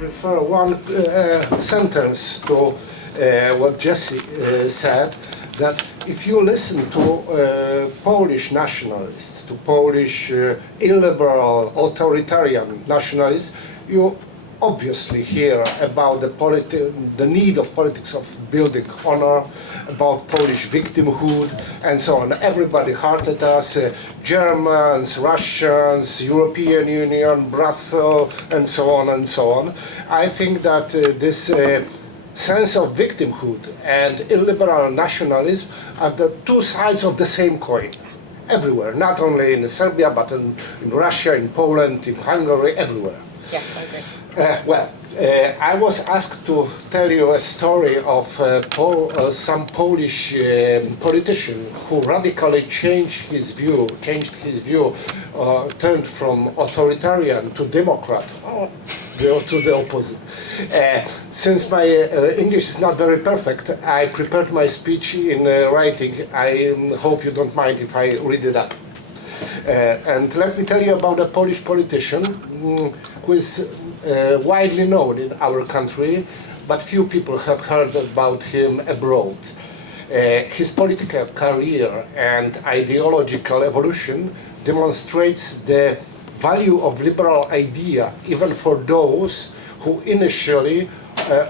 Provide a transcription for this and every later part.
refer one sentence to what Jesse said, that if you listen to Polish nationalists, to Polish illiberal authoritarian nationalists, you obviously hear about the need of politics of building honor, about Polish victimhood, and so on. Everybody heard us, Germans, Russians, European Union, Brussels, and so on and so on. I think that this sense of victimhood and illiberal nationalism are the two sides of the same coin. Everywhere, not only in Serbia, but in Russia, in Poland, in Hungary, everywhere. Yes, I agree. I was asked to tell you a story of some Polish politician who radically changed his view, turned from authoritarian to democrat, to the opposite. Since my English is not very perfect, I prepared my speech in writing. I hope you don't mind if I read it up. And let me tell you about a Polish politician who is widely known in our country, but few people have heard about him abroad. His political career and ideological evolution demonstrates the value of liberal idea even for those who initially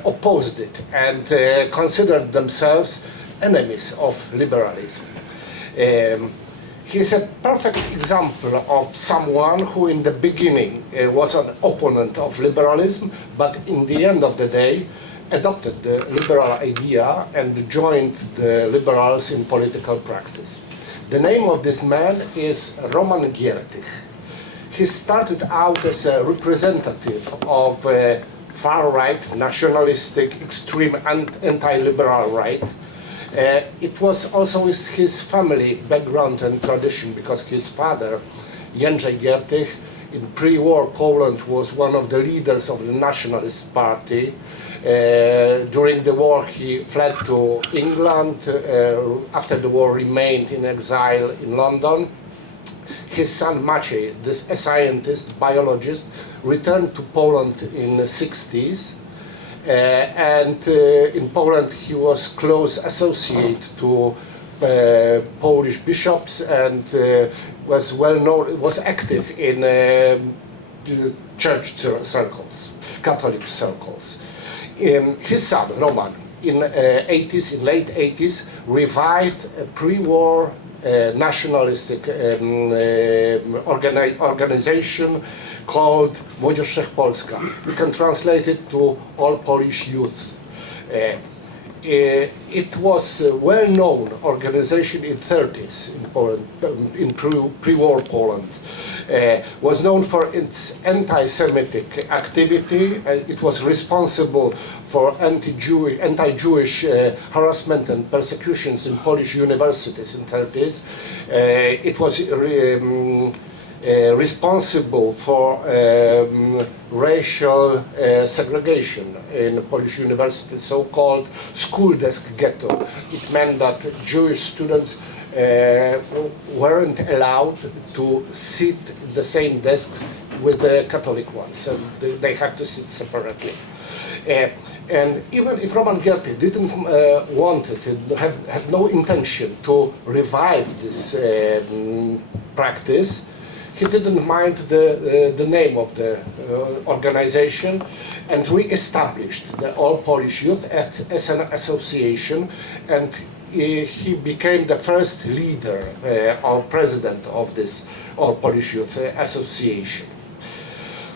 opposed it and considered themselves enemies of liberalism. He is a perfect example of someone who in the beginning was an opponent of liberalism, but in the end of the day adopted the liberal idea and joined the liberals in political practice. The name of this man is Roman Giertych. He started out as a representative of far-right, nationalistic, extreme and anti-liberal right. It was also with his family background and tradition, because his father, Jędrzej Giertych, in pre-war Poland was one of the leaders of the Nationalist Party. During the war he fled to England, after the war remained in exile in London. His son Maciej, a scientist, biologist, returned to Poland in the 60s. In Poland he was close associate to Polish bishops and was well known, was active in church circles, Catholic circles. His son Roman in late 80s revived a pre-war nationalistic organization called Wojciech Polska. We can translate it to all Polish youth. It was a well-known organization in 30s in Poland, in pre-war Poland. Was known for its anti-Semitic activity. It was responsible for anti-Jewish harassment and persecutions in Polish universities in 30s. It was responsible for racial segregation in Polish universities, so-called school desk ghetto. It meant that Jewish students weren't allowed to sit at the same desk with the Catholic ones, and they had to sit separately. And even if Roman Giertych didn't want it, had no intention to revive this practice, he didn't mind the name of the organization and re-established the All Polish Youth as an association, and he became the first leader or president of this All Polish Youth Association.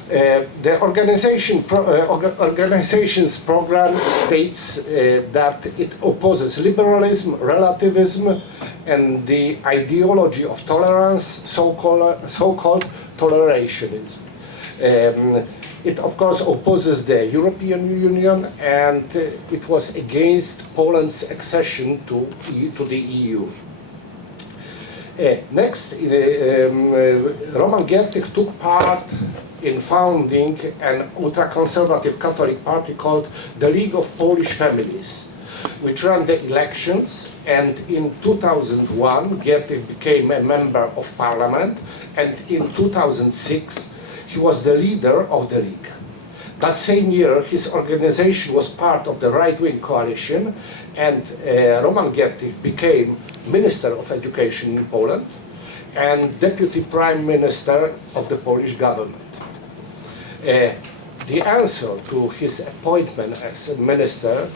The organization's program states that it opposes liberalism, relativism, and the ideology of tolerance, so-called tolerationism. It of course opposes the European Union, and it was against Poland's accession to the EU. Next, Roman Giertych took part in founding an ultra-conservative Catholic party called the League of Polish Families, which ran the elections, and in 2001 Giertych became a member of parliament, and in 2006 he was the leader of the League. That same year, his organization was part of the right-wing coalition, and Roman Giertych became Minister of Education in Poland and Deputy Prime Minister of the Polish government. The answer to his appointment as a minister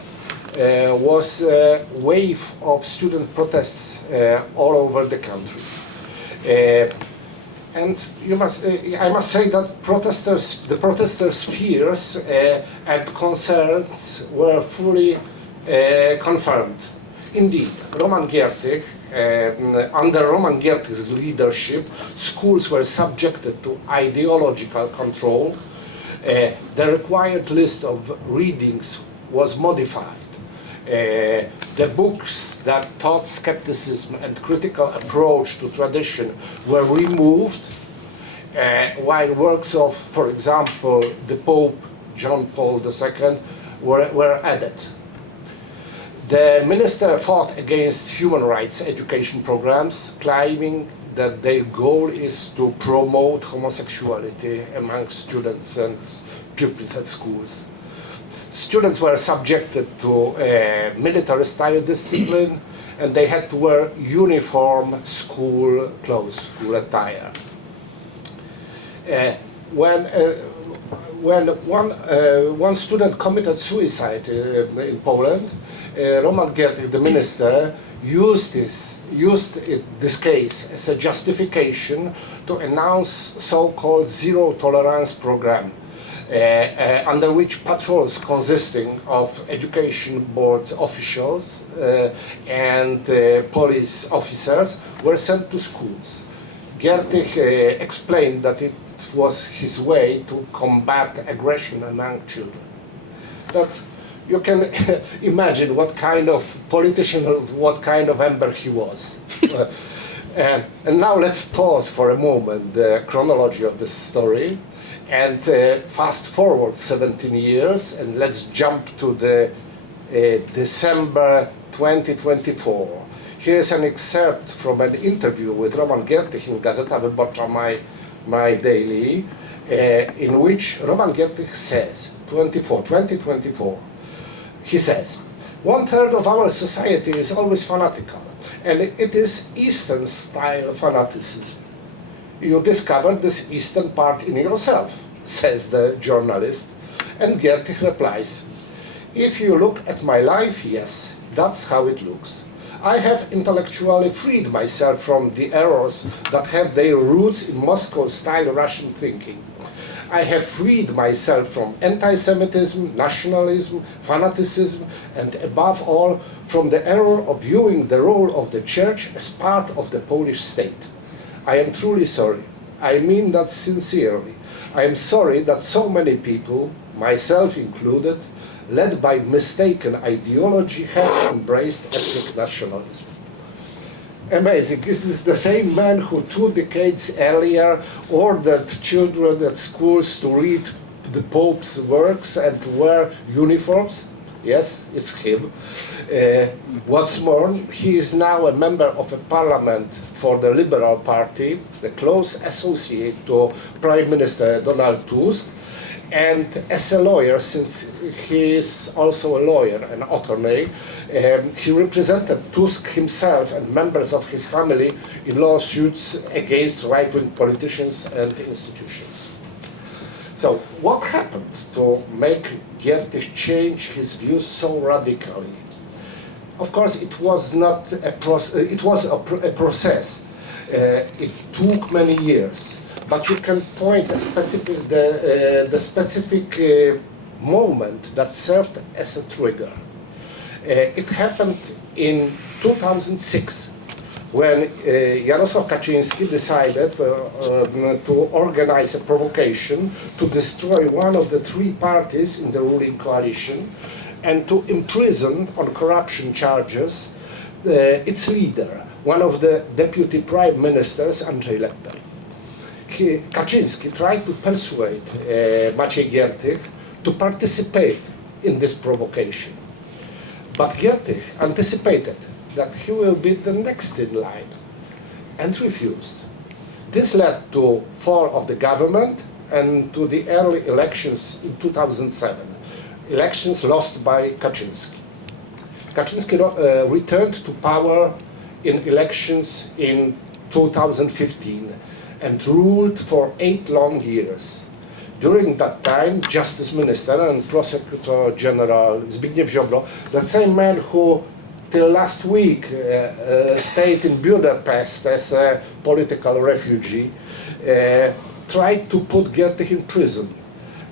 was a wave of student protests all over the country. And I must say that the protesters' fears and concerns were fully confirmed. Indeed, Roman Giertych, under Roman Giertych's leadership, schools were subjected to ideological control. The required list of readings was modified. The books that taught skepticism and critical approach to tradition were removed, while works of, for example, the Pope John Paul II were added. The minister fought against human rights education programs, claiming that their goal is to promote homosexuality among students and pupils at schools. Students were subjected to military-style discipline, and they had to wear uniform school clothes, school attire. When one student committed suicide in Poland, Roman Giertych, the minister, used this case as a justification to announce so-called zero-tolerance program, under which patrols consisting of education board officials and police officers were sent to schools. Giertych explained that it was his way to combat aggression among children. That you can imagine what kind of politician, what kind of ember he was. And now let's pause for a moment the chronology of this story and fast forward 17 years, and let's jump to the December 2024. Here's an excerpt from an interview with Roman Giertych in Gazeta Wyborcza, my daily, in which Roman Giertych says, 2024, he says, "1/3 of our society is always fanatical, and it is Eastern-style fanaticism. You discovered this Eastern part in yourself," says the journalist, and Giertych replies, "If you look at my life, yes, that's how it looks. I have intellectually freed myself from the errors that have their roots in Moscow-style Russian thinking. I have freed myself from anti-Semitism, nationalism, fanaticism, and above all, from the error of viewing the role of the Church as part of the Polish state. I am truly sorry. I mean that sincerely. I am sorry that so many people, myself included, led by mistaken ideology, have embraced ethnic nationalism." Amazing. This is the same man who 2 decades earlier ordered children at schools to read the Pope's works and wear uniforms. Yes, it's him. What's more, he is now a member of a parliament for the Liberal Party, the close associate to Prime Minister Donald Tusk, and as a lawyer, since he is also a lawyer, an attorney, he represented Tusk himself and members of his family in lawsuits against right-wing politicians and institutions. So, what happened to make Giertych change his views so radically? Of course, it was not a process. It took many years. But you can point a the specific moment that served as a trigger. It happened in 2006, when Jarosław Kaczyński decided to organize a provocation to destroy one of the 3 parties in the ruling coalition and to imprison on corruption charges its leader, one of the deputy prime ministers, Andrzej Lepper. Kaczyński tried to persuade Maciej Giertych to participate in this provocation. But Giertych anticipated that he will be the next in line and refused. This led to fall of the government and to the early elections in 2007. Elections lost by Kaczynski. Kaczynski returned to power in elections in 2015 and ruled for 8 long years. During that time, Justice Minister and Prosecutor General Zbigniew Ziobro, the same man who till last week stayed in Budapest as a political refugee, tried to put Giertych in prison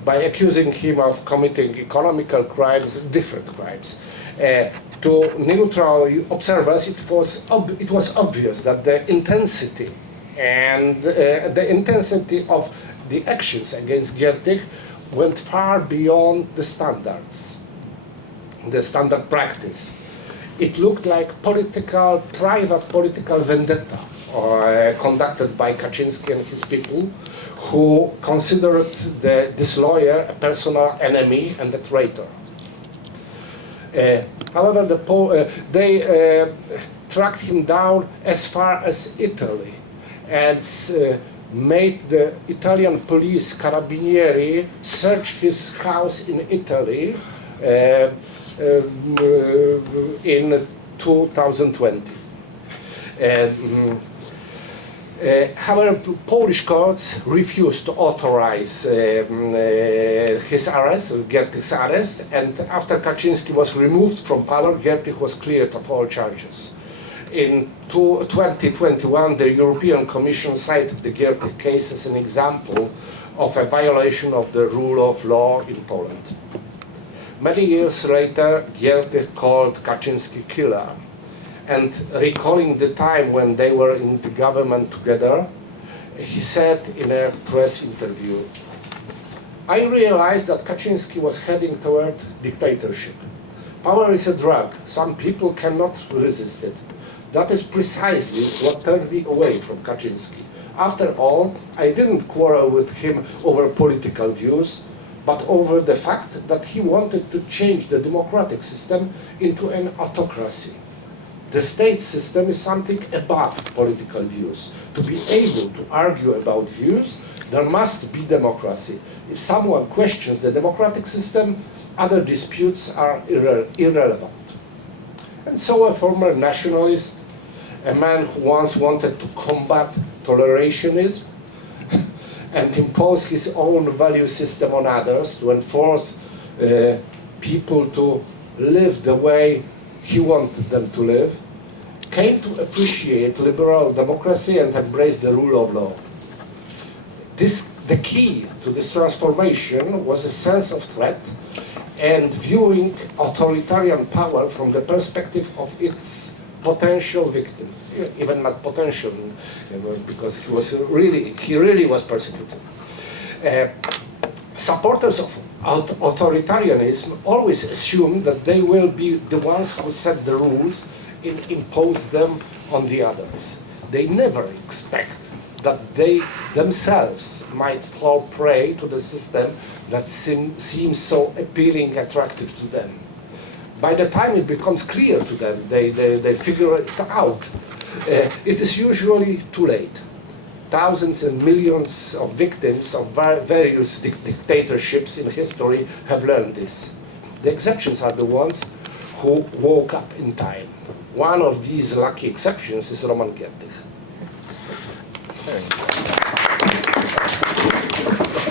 by accusing him of committing economical crimes, different crimes. To neutral observers, it was obvious that the intensity of the actions against Giertych went far beyond the standards, the standard practice. It looked like private political vendetta conducted by Kaczynski and his people, who considered this lawyer a personal enemy and a traitor. However, they tracked him down as far as Italy and made the Italian police Carabinieri search his house in Italy in 2020. However, Polish courts refused to authorize his arrest, Giertych's arrest, and after Kaczynski was removed from power, Giertych was cleared of all charges. In 2021, the European Commission cited the Giertych case as an example of a violation of the rule of law in Poland. Many years later, Giertych called Kaczynski killer, and recalling the time when they were in the government together, he said in a press interview, "I realized that Kaczynski was heading toward dictatorship. Power is a drug. Some people cannot resist it. That is precisely what turned me away from Kaczynski. After all, I didn't quarrel with him over political views, but over the fact that he wanted to change the democratic system into an autocracy. The state system is something above political views. To be able to argue about views, there must be democracy. If someone questions the democratic system, other disputes are irrelevant." And so a former nationalist, a man who once wanted to combat tolerationism and impose his own value system on others, to enforce people to live the way he wanted them to live, came to appreciate liberal democracy and embrace the rule of law. The key to this transformation was a sense of threat and viewing authoritarian power from the perspective of its potential victim, even not potential, because he really was persecuted. Supporters of authoritarianism always assume that they will be the ones who set the rules and impose them on the others. They never expect that they themselves might fall prey to the system that seems so appealing, attractive to them. By the time it becomes clear to them, they figure it out, it is usually too late. Thousands and millions of victims of various dictatorships in history have learned this. The exceptions are the ones who woke up in time. One of these lucky exceptions is Roman Giertych.